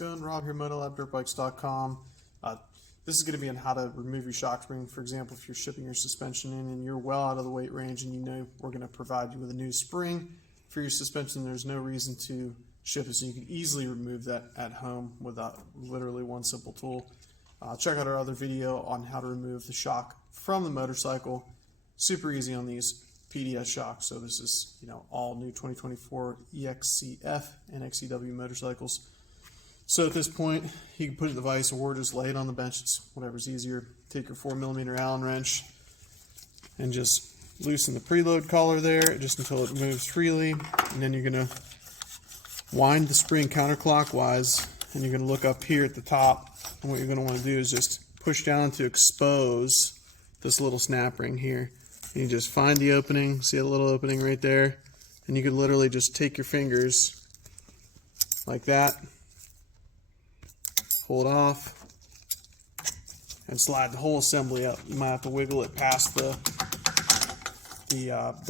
going? Rob here, MotoLabDirtBikes.com. This is going to be on how to remove your shock spring. For example, if you're shipping your suspension in and you're well out of the weight range and you know we're going to provide you with a new spring for your suspension, there's no reason to ship it. So you can easily remove that at home without literally one simple tool. Check out our other video on how to remove the shock from the motorcycle. Super easy on these PDS shocks. So this is, all new 2024 EXCF and XCW motorcycles. So at this point, you can put it in the vise or just lay it on the bench. It's whatever's easier. Take your 4mm Allen wrench and just loosen the preload collar there just until it moves freely. And then you're going to wind the spring counterclockwise, and you're going to look up here at the top. And what you're going to want to do is just push down to expose this little snap ring here. And you just find the opening, see a little opening right there, and you can literally just take your fingers like that, pull it off, and slide the whole assembly up. You might have to wiggle it past the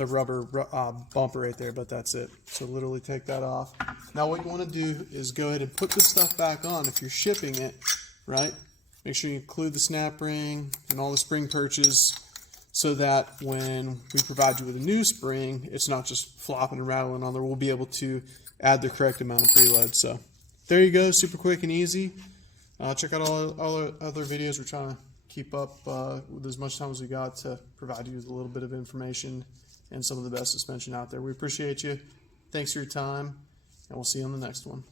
rubber bumper right there, but that's it. So literally take that off. Now what you want to do is go ahead and put this stuff back on. If you're shipping it, right, make sure you include the snap ring and all the spring perches, so that when we provide you with a new spring, it's not just flopping and rattling on there. We'll be able to add the correct amount of preload. So there you go, super quick and easy. Check out all our other videos. We're trying to keep up with as much time as we got to provide you with a little bit of information and some of the best suspension out there. We appreciate you. Thanks for your time, and we'll see you on the next one.